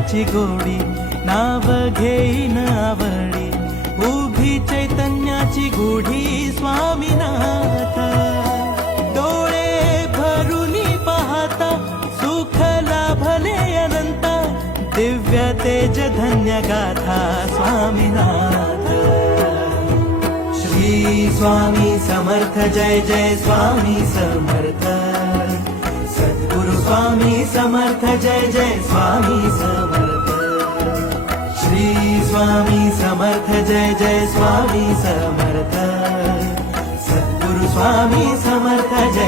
चैतन्याची गोडी, नाव घेईन आवडी, उभी चैतन्याची गुढी स्वामीनाथ. डोळे भरूनी पाहता सुख लाभले अनंत, दिव्य तेज धन्य गाथा स्वामीनाथ. श्री स्वामी समर्थ जय जय स्वामी समर्थ. सद्गुरु स्वामी समर्थ जय जय स्वामी समर्थ. श्री स्वामी समर्थ जय जय स्वामी समर्थ. सद्गुरु स्वामी समर्थ जय